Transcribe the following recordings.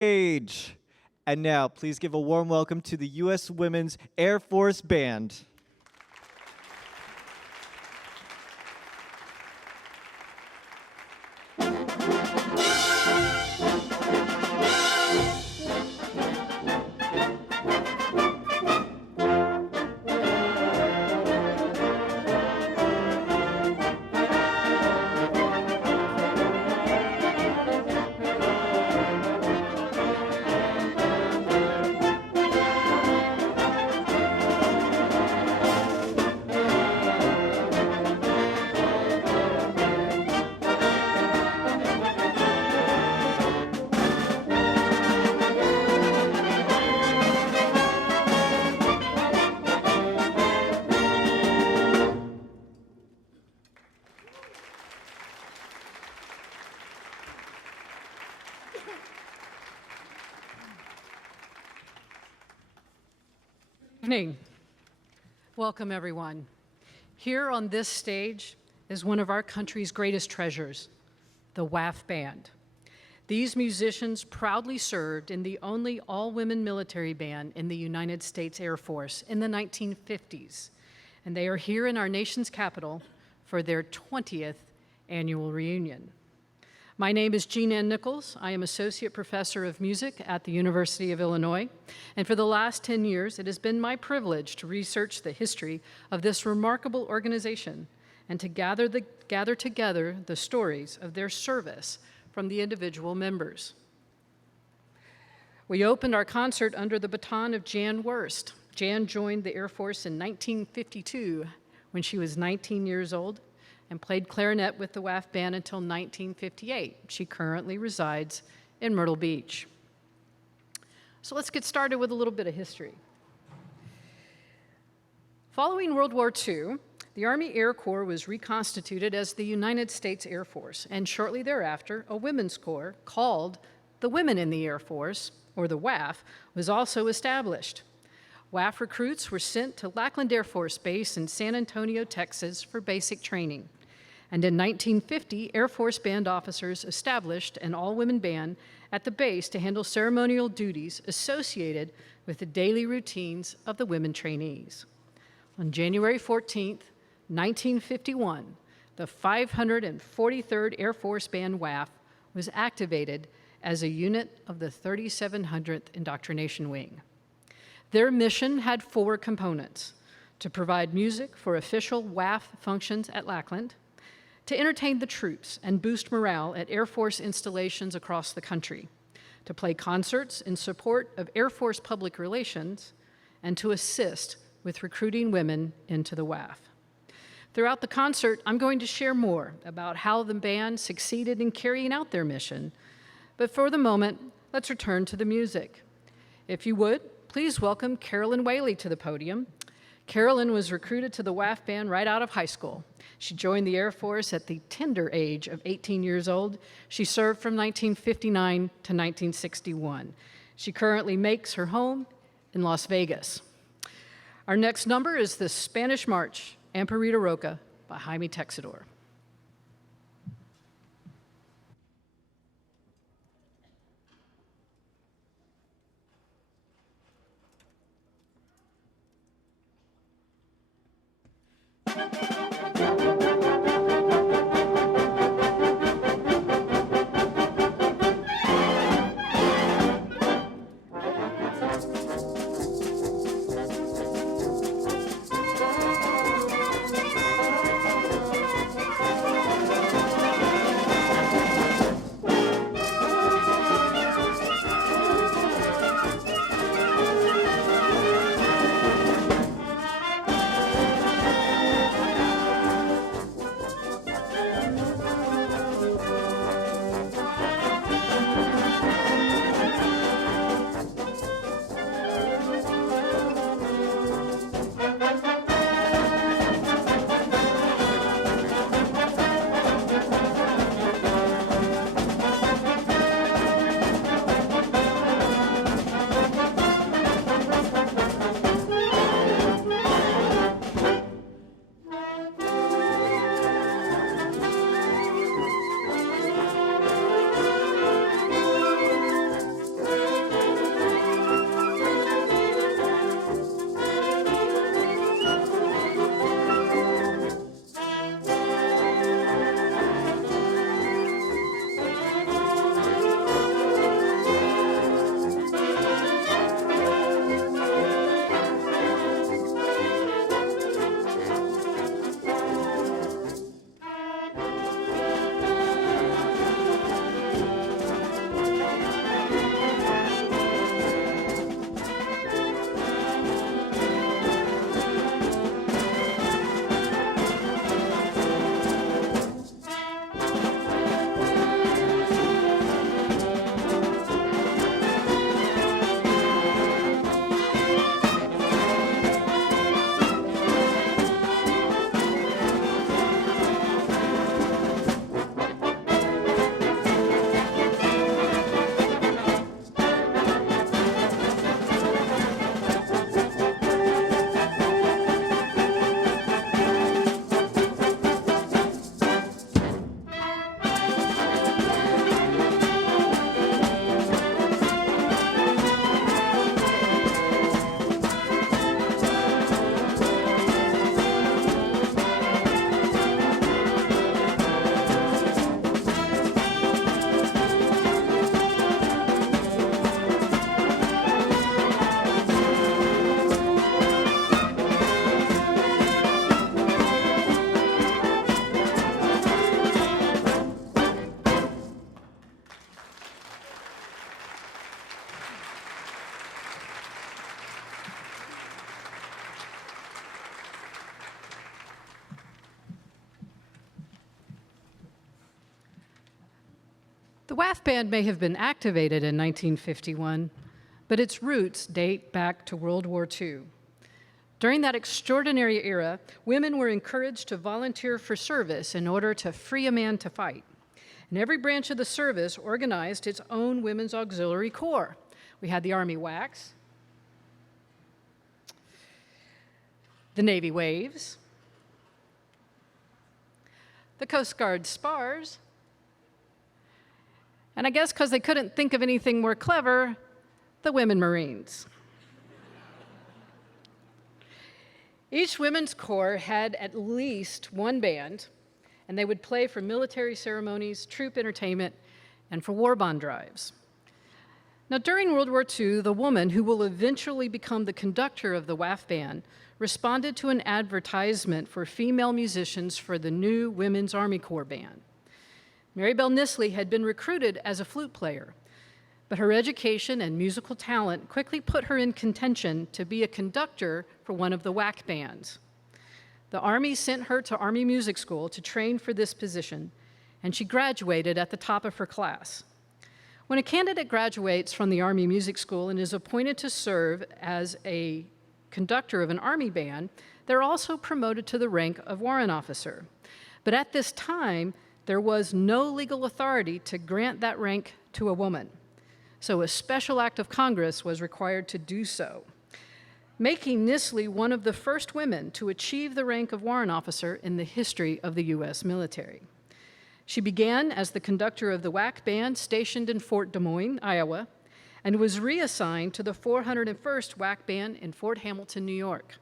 Stage. And now, please give a warm welcome to the U.S. Women's Air Force Band. Evening. Welcome, everyone. Here on this stage is one of our country's greatest treasures, the WAF Band. These musicians proudly served in the only all-women military band in the United States Air Force in the 1950s, and they are here in our nation's capital for their 20th annual reunion. My name is Jean Ann Nichols. I am Associate Professor of Music at the University of Illinois, and for the last 10 years, it has been my privilege to research the history of this remarkable organization and to gather together the stories of their service from the individual members. We opened our concert under the baton of Jan Wurst. Jan joined the Air Force in 1952 when she was 19 years old and played clarinet with the WAF Band until 1958. She currently resides in Myrtle Beach. So let's get started with a little bit of history. Following World War II, the Army Air Corps was reconstituted as the United States Air Force, and shortly thereafter, a women's corps called the Women in the Air Force, or the WAF, was also established. WAF recruits were sent to Lackland Air Force Base in San Antonio, Texas for basic training. And in 1950, Air Force band officers established an all-women band at the base to handle ceremonial duties associated with the daily routines of the women trainees. On January 14, 1951, the 543rd Air Force Band WAF was activated as a unit of the 3700th Indoctrination Wing. Their mission had 4 components: to provide music for official WAF functions at Lackland, to entertain the troops and boost morale at Air Force installations across the country, to play concerts in support of Air Force public relations, and to assist with recruiting women into the WAF. Throughout the concert, I'm going to share more about how the band succeeded in carrying out their mission, but for the moment, let's return to the music. If you would, please welcome Carolyn Whaley to the podium. Carolyn was recruited to the WAF Band right out of high school. She joined the Air Force at the tender age of 18 years old. She served from 1959 to 1961. She currently makes her home in Las Vegas. Our next number is the Spanish March, Amparita Roca, by Jaime Texidor. The WAF band may have been activated in 1951, but its roots date back to World War II. During that extraordinary era, women were encouraged to volunteer for service in order to free a man to fight. And every branch of the service organized its own women's auxiliary corps. We had the Army WACs, the Navy Waves, the Coast Guard Spars, and I guess because they couldn't think of anything more clever, the Women Marines. Each women's corps had at least one band, and they would play for military ceremonies, troop entertainment, and for war bond drives. Now, during World War II, the woman who will eventually become the conductor of the WAF band responded to an advertisement for female musicians for the new Women's Army Corps band. Mary Bell Nisley had been recruited as a flute player, but her education and musical talent quickly put her in contention to be a conductor for one of the WAC bands. The Army sent her to Army Music School to train for this position, and she graduated at the top of her class. When a candidate graduates from the Army Music School and is appointed to serve as a conductor of an Army band, they're also promoted to the rank of warrant officer. But at this time, there was no legal authority to grant that rank to a woman. So a special act of Congress was required to do so, making Nisley one of the first women to achieve the rank of warrant officer in the history of the U.S. military. She began as the conductor of the WAC band stationed in Fort Des Moines, Iowa, and was reassigned to the 401st WAC band in Fort Hamilton, New York.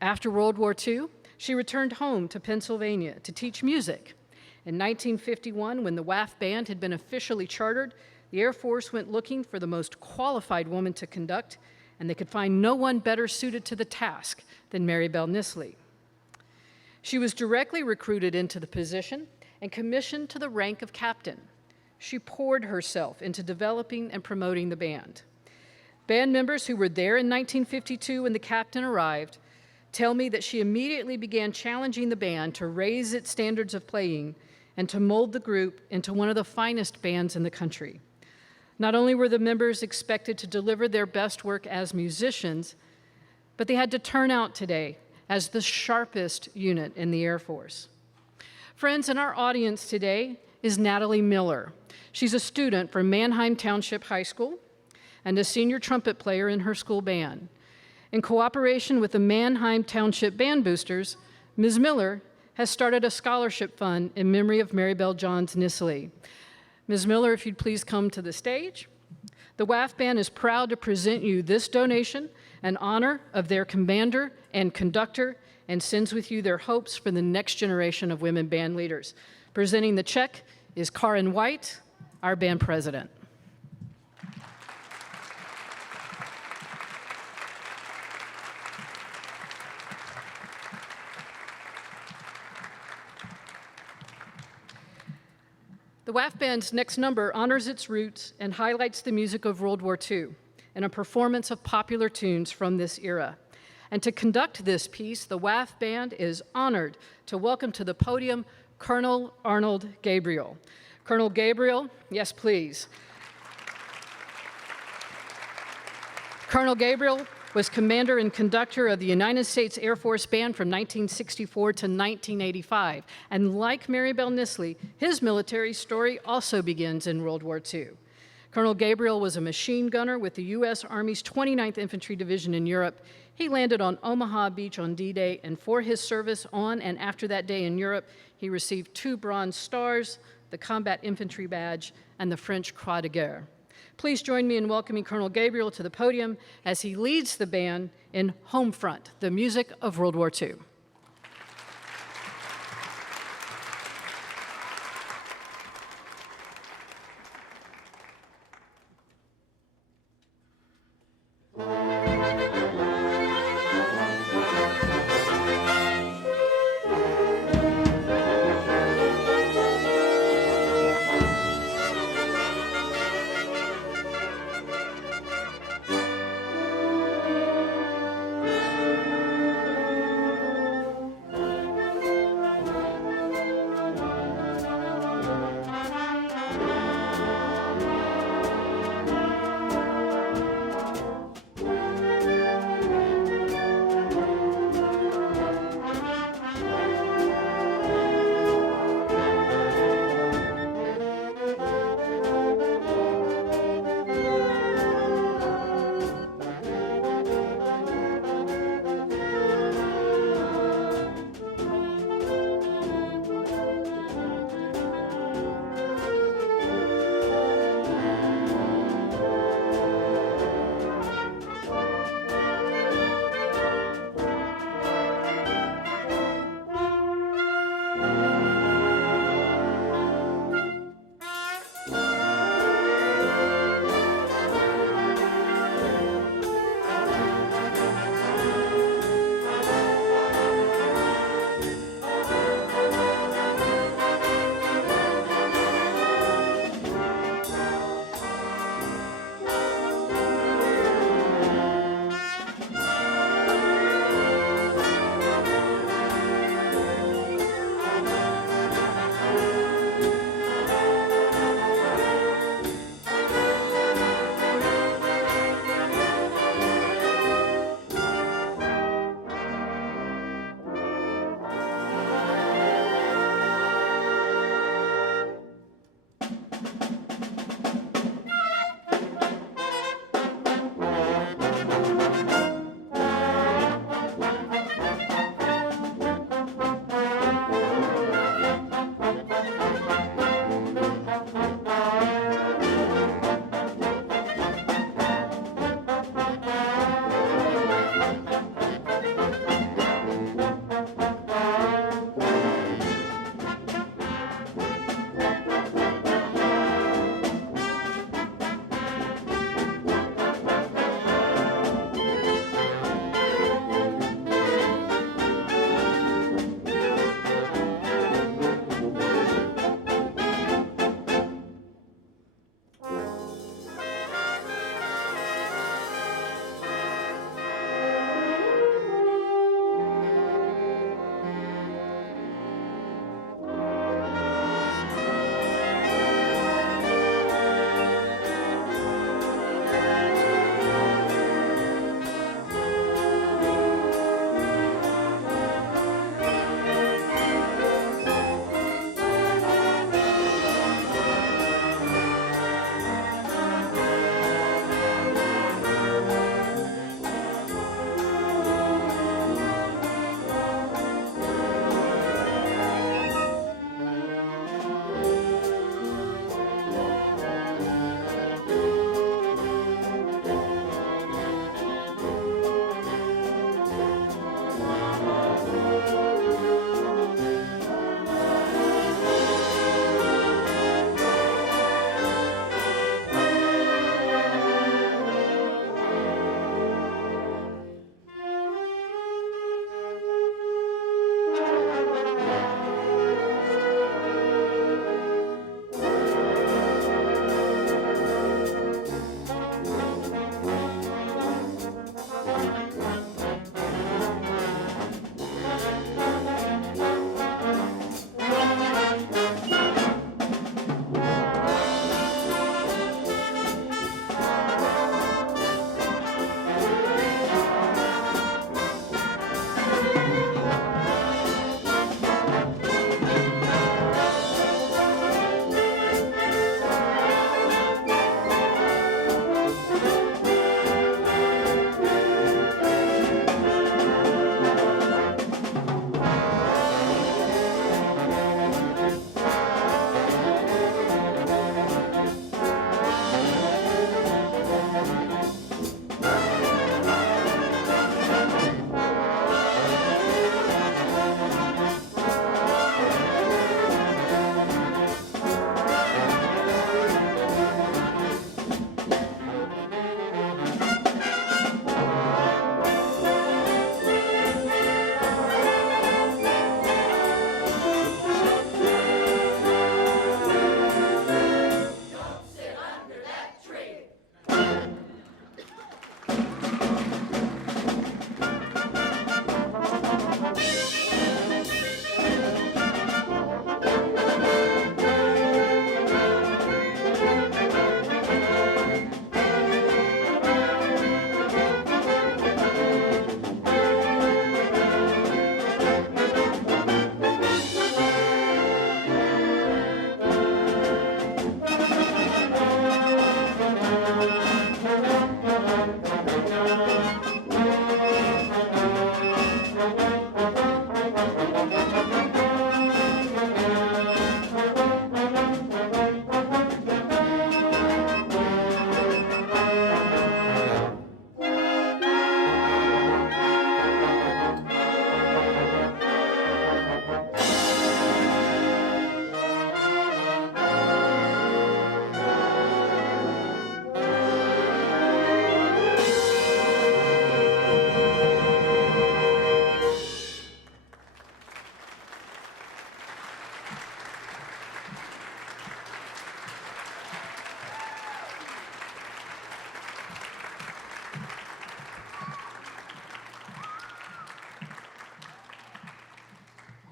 After World War II, she returned home to Pennsylvania to teach music. In 1951, when the WAF band had been officially chartered, the Air Force went looking for the most qualified woman to conduct, and they could find no one better suited to the task than Mary Bell Nisley. She was directly recruited into the position and commissioned to the rank of captain. She poured herself into developing and promoting the band. Band members who were there in 1952 when the captain arrived tell me that she immediately began challenging the band to raise its standards of playing and to mold the group into one of the finest bands in the country. Not only were the members expected to deliver their best work as musicians, but they had to turn out today as the sharpest unit in the Air Force. Friends, in our audience today is Natalie Miller. She's a student from Manheim Township High School and a senior trumpet player in her school band. In cooperation with the Manheim Township Band Boosters, Ms. Miller has started a scholarship fund in memory of Mary Bell Johns Nisley. Ms. Miller, if you'd please come to the stage. The WAF band is proud to present you this donation in honor of their commander and conductor, and sends with you their hopes for the next generation of women band leaders. Presenting the check is Karen White, our band president. The WAF band's next number honors its roots and highlights the music of World War II in a performance of popular tunes from this era. And to conduct this piece, the WAF band is honored to welcome to the podium Colonel Arnold Gabriel. Colonel Gabriel, yes, please. Colonel Gabriel was commander and conductor of the United States Air Force Band from 1964 to 1985. And like Mary Bell Nisley, his military story also begins in World War II. Colonel Gabriel was a machine gunner with the U.S. Army's 29th Infantry Division in Europe. He landed on Omaha Beach on D-Day, and for his service on and after that day in Europe, he received 2 Bronze Stars, the Combat Infantry Badge, and the French Croix de Guerre. Please join me in welcoming Colonel Gabriel to the podium as he leads the band in Homefront, the music of World War II.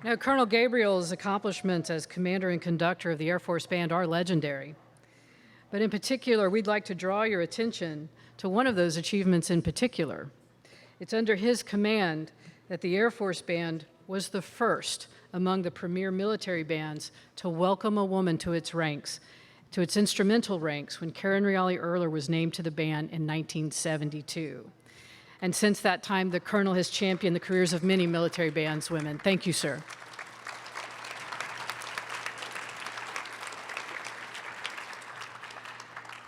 Now, Colonel Gabriel's accomplishments as commander and conductor of the Air Force Band are legendary. But in particular, we'd like to draw your attention to one of those achievements in particular. It's under his command that the Air Force Band was the first among the premier military bands to welcome a woman to its ranks, to its instrumental ranks, when Karen Riali Erler was named to the band in 1972. And since that time, the Colonel has championed the careers of many military bands women. Thank you, sir.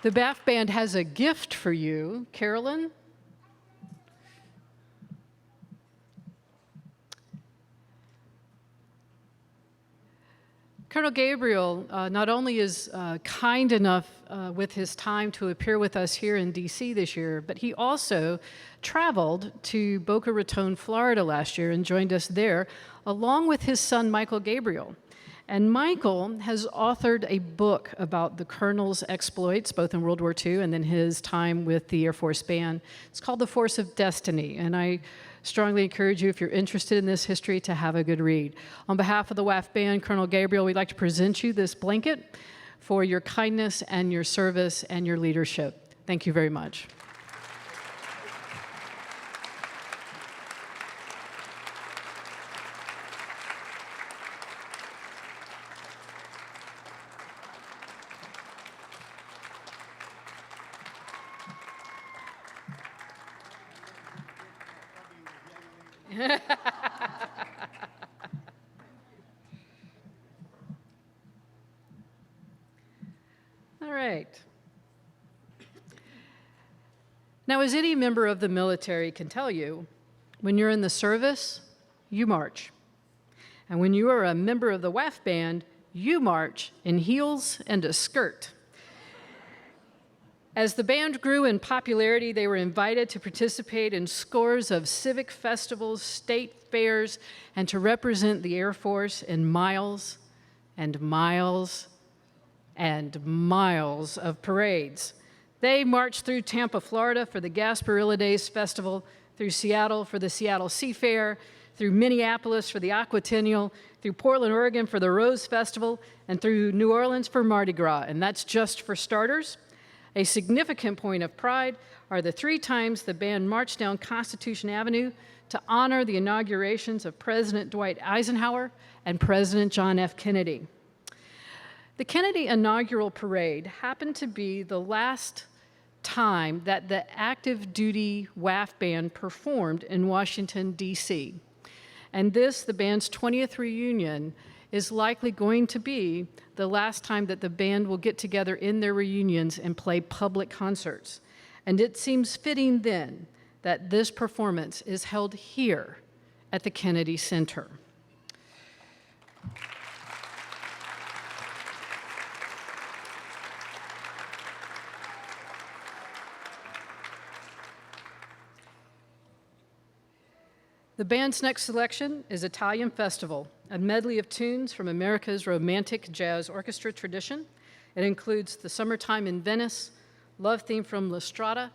The BAF Band has a gift for you. Carolyn? Colonel Gabriel not only is kind enough with his time to appear with us here in D.C. this year, but he also traveled to Boca Raton, Florida last year and joined us there, along with his son, Michael Gabriel. And Michael has authored a book about the Colonel's exploits, both in World War II and then his time with the Air Force Band. It's called The Force of Destiny, and I strongly encourage you, if you're interested in this history, to have a good read. On behalf of the WAF Band, Colonel Gabriel, we'd like to present you this blanket for your kindness and your service and your leadership. Thank you very much. All right. Now, as any member of the military can tell you, when you're in the service, you march. And when you are a member of the WAF Band, you march in heels and a skirt. As the band grew in popularity, they were invited to participate in scores of civic festivals, state fairs, and to represent the Air Force in miles and miles and miles of parades. They marched through Tampa, Florida for the Gasparilla Days Festival, through Seattle for the Seattle Sea Fair, through Minneapolis for the Aquatennial, through Portland, Oregon for the Rose Festival, and through New Orleans for Mardi Gras. And that's just for starters. A significant point of pride are the 3 times the band marched down Constitution Avenue to honor the inaugurations of President Dwight Eisenhower and President John F. Kennedy. The Kennedy inaugural parade happened to be the last time that the active duty WAF band performed in Washington, D.C. And this, the band's 20th reunion, is likely going to be the last time that the band will get together in their reunions and play public concerts. And it seems fitting then that this performance is held here at the Kennedy Center. The band's next selection is Italian Festival, a medley of tunes from America's romantic jazz orchestra tradition. It includes The Summertime in Venice, Love Theme from La Strada,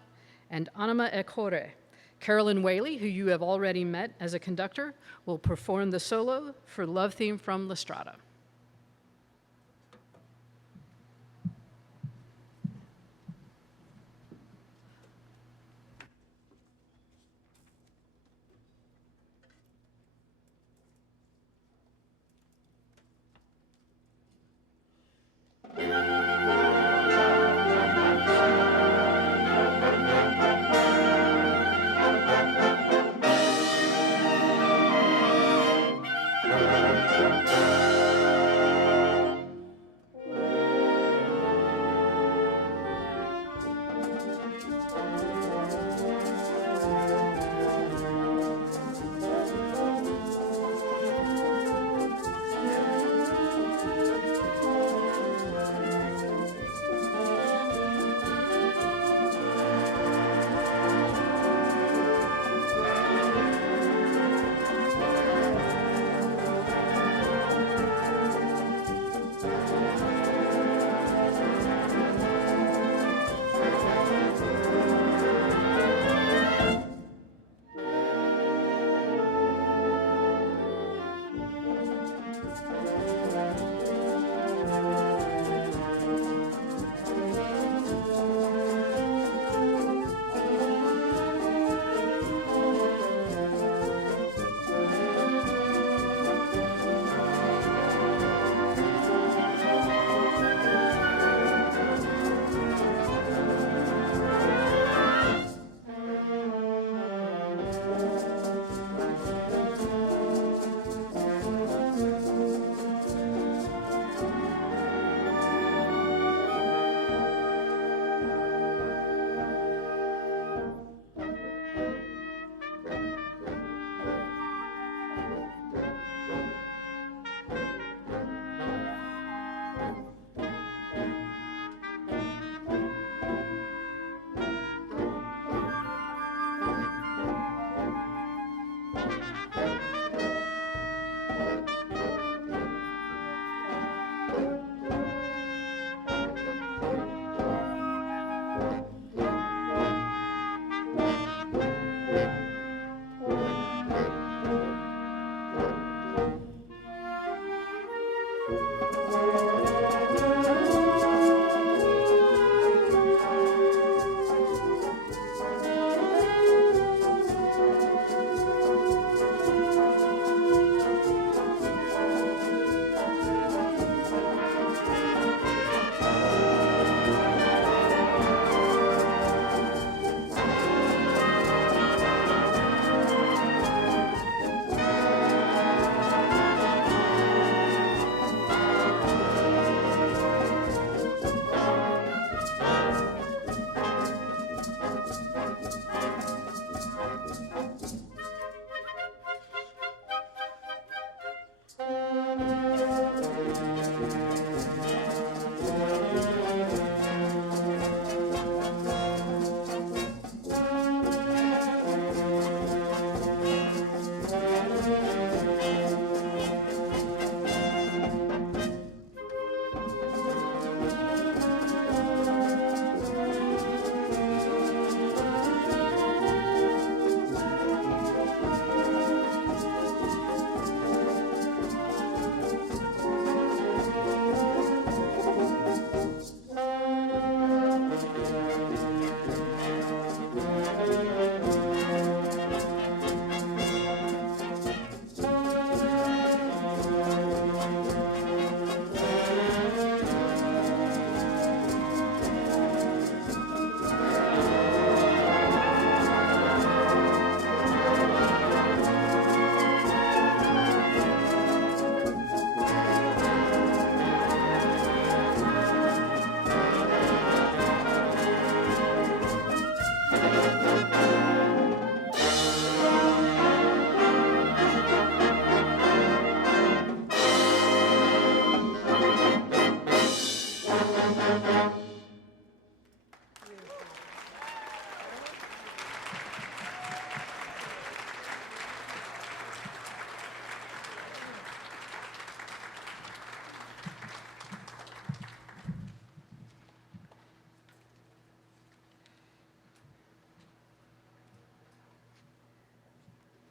and Anima e Cuore. Carolyn Whaley, who you have already met as a conductor, will perform the solo for Love Theme from La Strada.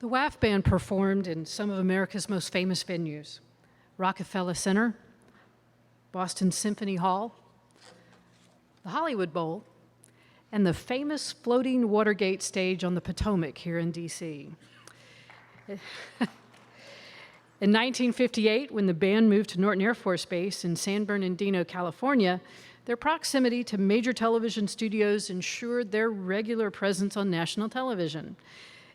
The WAF band performed in some of America's most famous venues: Rockefeller Center, Boston Symphony Hall, the Hollywood Bowl, and the famous floating Watergate stage on the Potomac here in D.C. In 1958, when the band moved to Norton Air Force Base in San Bernardino, California, their proximity to major television studios ensured their regular presence on national television.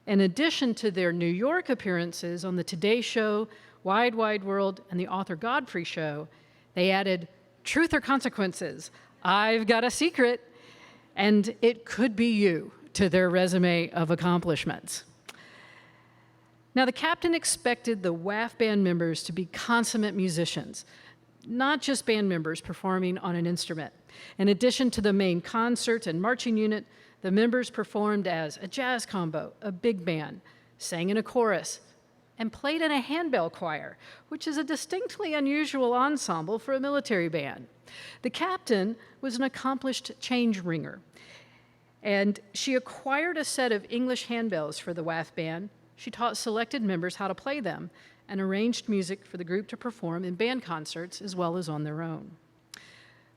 In addition to their New York appearances on the Today Show, Wide Wide World, and the Arthur Godfrey Show, they added Truth or Consequences, I've Got a Secret, and It Could Be You to their resume of accomplishments. Now, the captain expected the WAF band members to be consummate musicians, not just band members performing on an instrument. In addition to the main concert and marching unit, the members performed as a jazz combo, a big band, sang in a chorus, and played in a handbell choir, which is a distinctly unusual ensemble for a military band. The captain was an accomplished change ringer, and she acquired a set of English handbells for the WAF band. She taught selected members how to play them and arranged music for the group to perform in band concerts as well as on their own.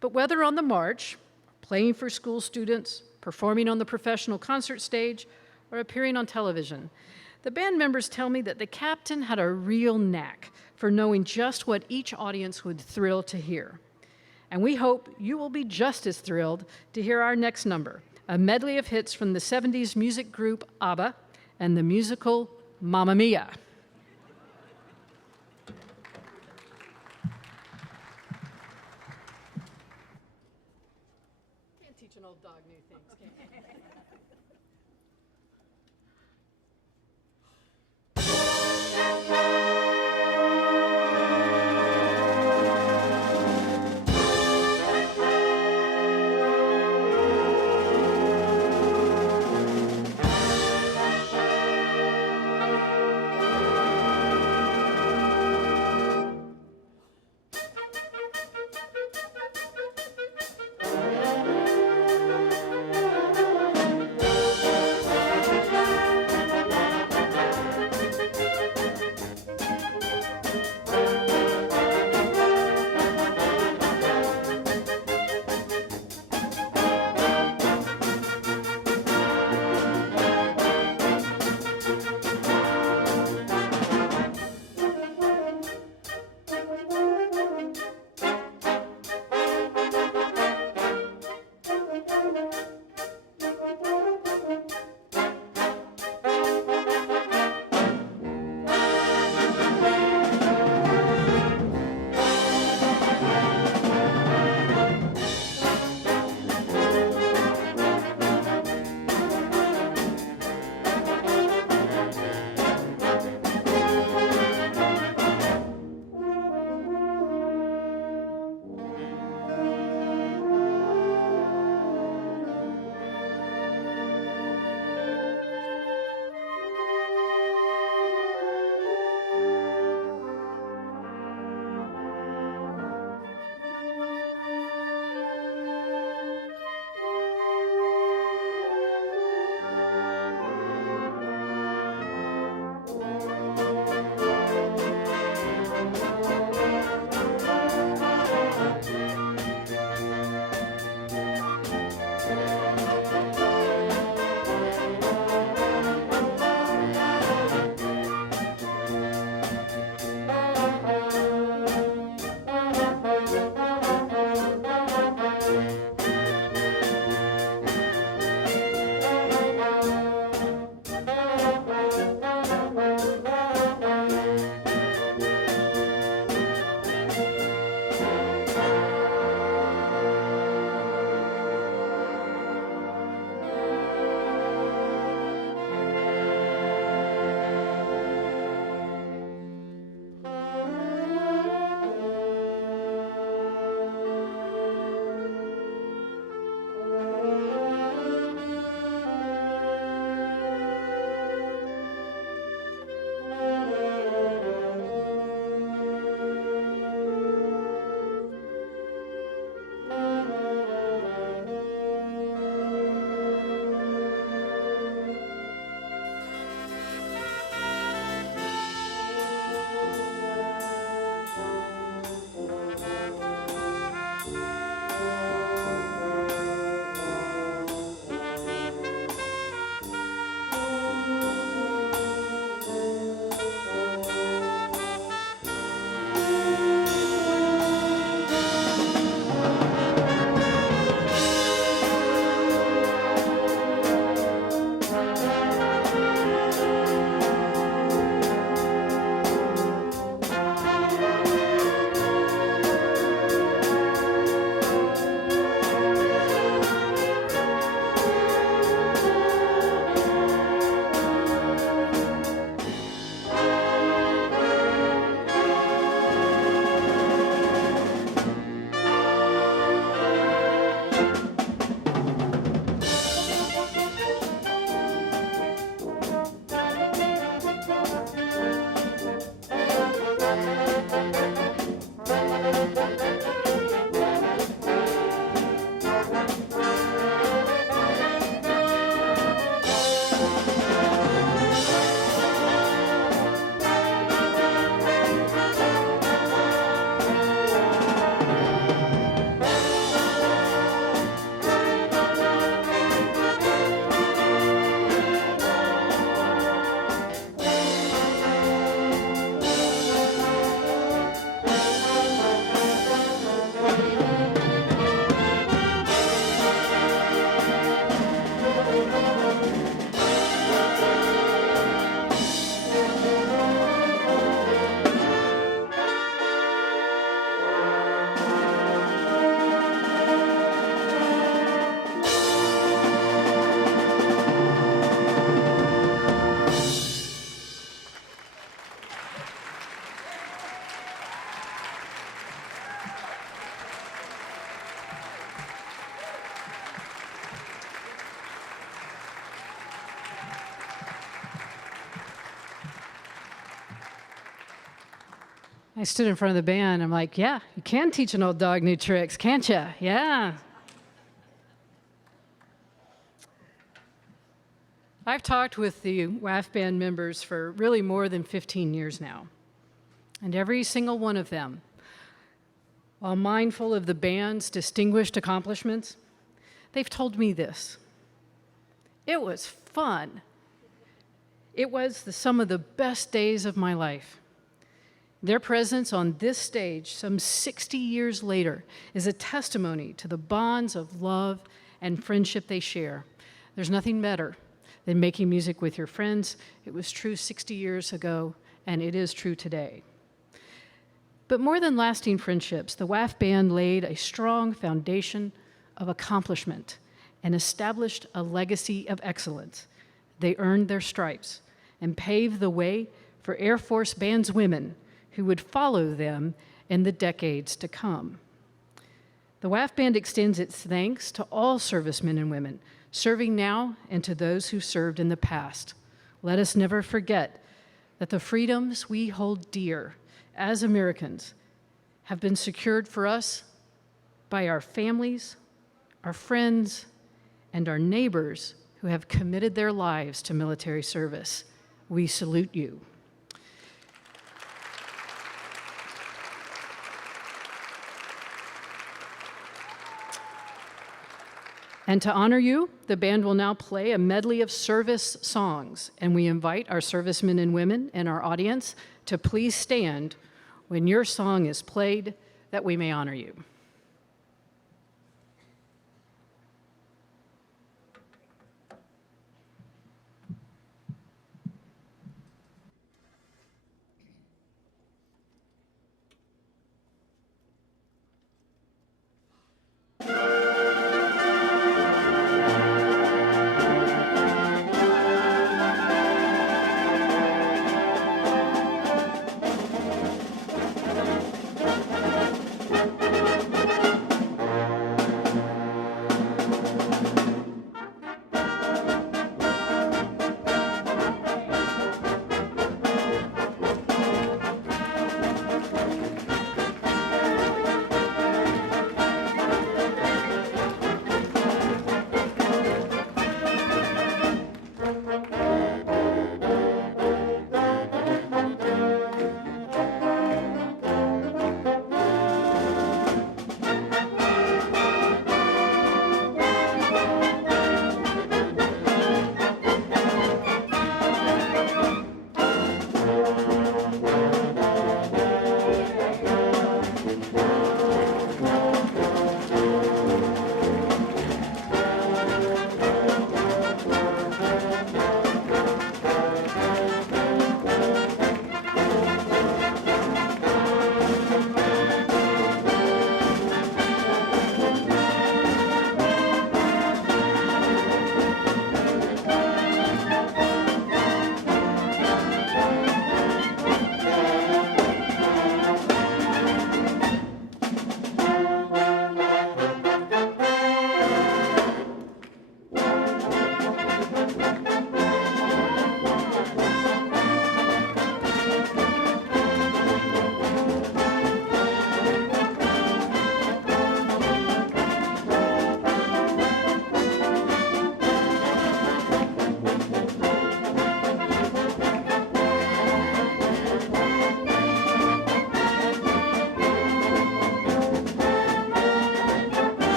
But whether on the march, playing for school students, performing on the professional concert stage, or appearing on television, the band members tell me that the captain had a real knack for knowing just what each audience would thrill to hear. And we hope you will be just as thrilled to hear our next number, a medley of hits from the 70s music group ABBA and the musical Mamma Mia. Can't teach an old dog new things, can you? I stood in front of the band. I'm like, yeah, you can teach an old dog new tricks, can't you? Yeah. I've talked with the WAF band members for really more than 15 years now. And every single one of them, while mindful of the band's distinguished accomplishments, they've told me this: it was fun. It was some of the best days of my life. Their presence on this stage some 60 years later is a testimony to the bonds of love and friendship they share. There's nothing better than making music with your friends. It was true 60 years ago, and it is true today. But more than lasting friendships, the WAF band laid a strong foundation of accomplishment and established a legacy of excellence. They earned their stripes and paved the way for Air Force bands women who would follow them in the decades to come. The WAF band extends its thanks to all servicemen and women serving now and to those who served in the past. Let us never forget that the freedoms we hold dear as Americans have been secured for us by our families, our friends, and our neighbors who have committed their lives to military service. We salute you. And to honor you, the band will now play a medley of service songs, and we invite our servicemen and women in our audience to please stand when your song is played, that we may honor you.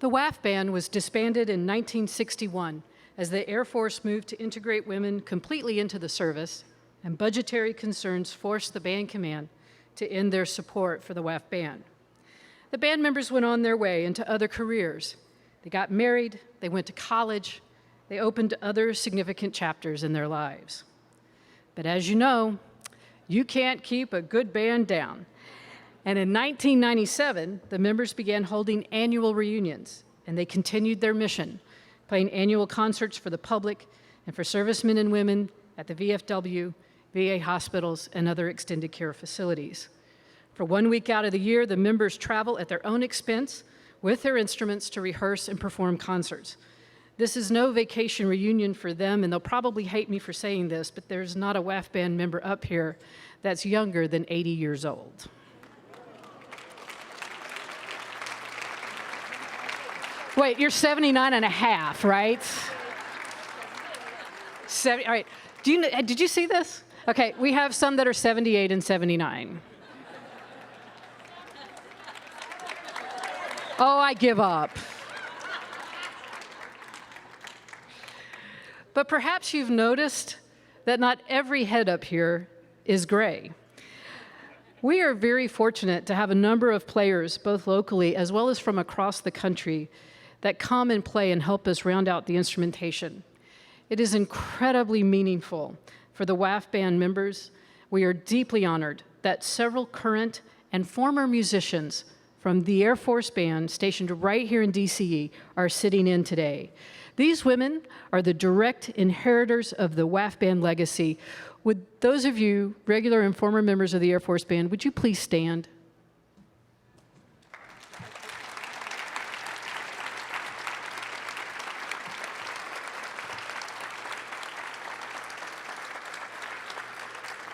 The WAF band was disbanded in 1961 as the Air Force moved to integrate women completely into the service, and budgetary concerns forced the band command to end their support for the WAF band. The band members went on their way into other careers. They got married, they went to college, they opened other significant chapters in their lives. But as you know, you can't keep a good band down. And in 1997, the members began holding annual reunions, and they continued their mission, playing annual concerts for the public and for servicemen and women at the VFW, VA hospitals, and other extended care facilities. For 1 week out of the year, the members travel at their own expense with their instruments to rehearse and perform concerts. This is no vacation reunion for them, and they'll probably hate me for saying this, but there's not a WAF band member up here that's younger than 80 years old. Wait, you're 79 and a half, right? All right. Did you see this? Okay, we have some that are 78 and 79. Oh, I give up. But perhaps you've noticed that not every head up here is gray. We are very fortunate to have a number of players, both locally as well as from across the country, that come and play and help us round out the instrumentation. It is incredibly meaningful for the WAF band members. We are deeply honored that several current and former musicians from the Air Force Band stationed right here in DCE are sitting in today. These women are the direct inheritors of the WAF band legacy. Would those of you, regular and former members of the Air Force Band, would you please stand?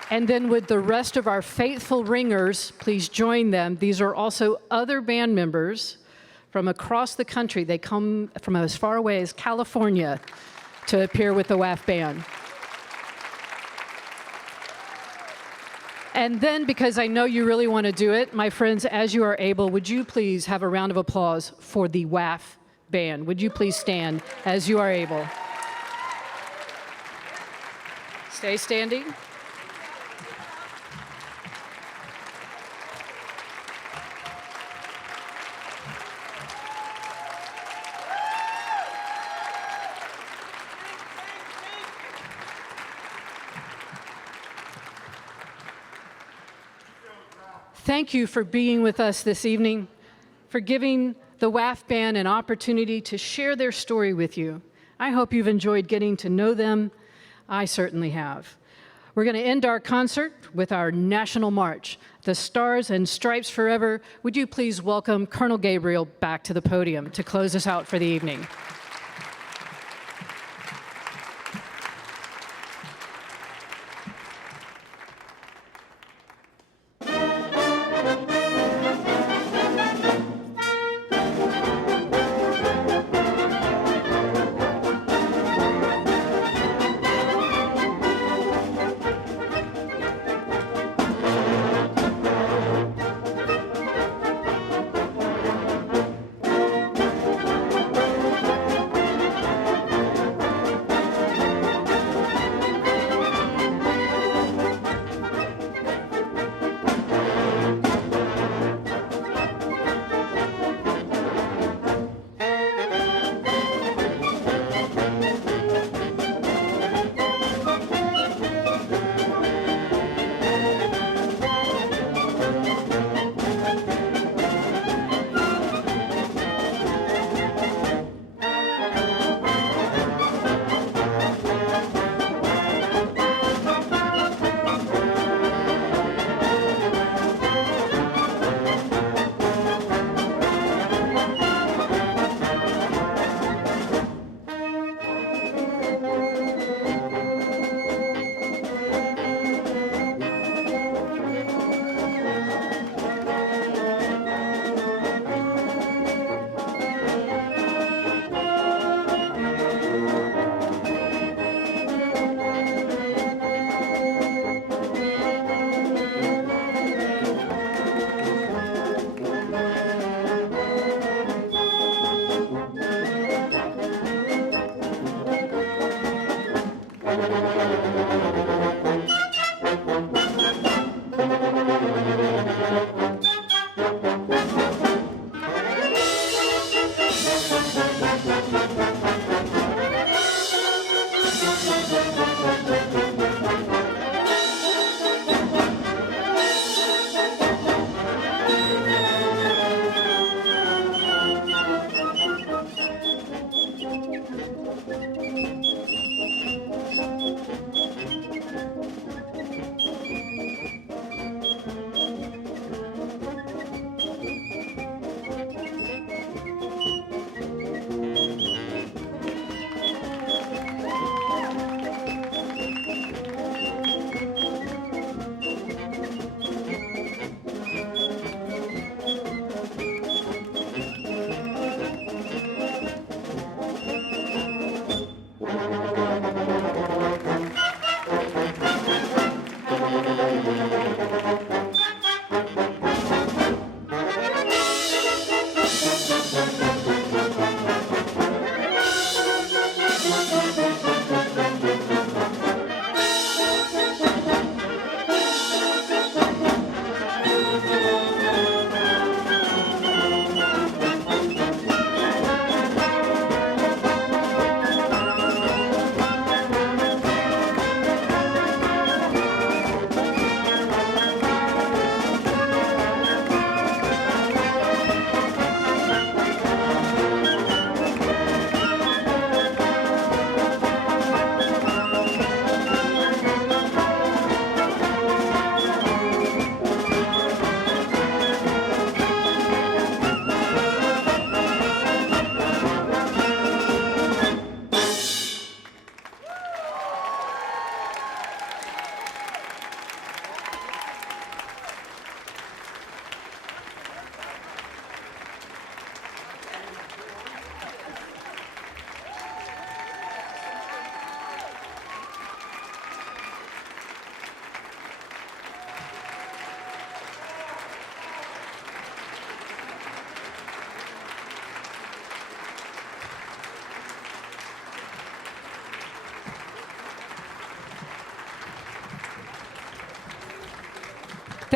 And then would the rest of our faithful ringers please join them? These are also other band members from across the country. They come from as far away as California to appear with the WAF band. And then, because I know you really want to do it, my friends, as you are able, would you please have a round of applause for the WAF band? Would you please stand as you are able? Stay standing. Thank you for being with us this evening, for giving the WAF band an opportunity to share their story with you. I hope you've enjoyed getting to know them. I certainly have. We're going to end our concert with our national march, the Stars and Stripes Forever. Would you please welcome Colonel Gabriel back to the podium to close us out for the evening?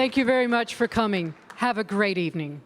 Thank you very much for coming. Have a great evening.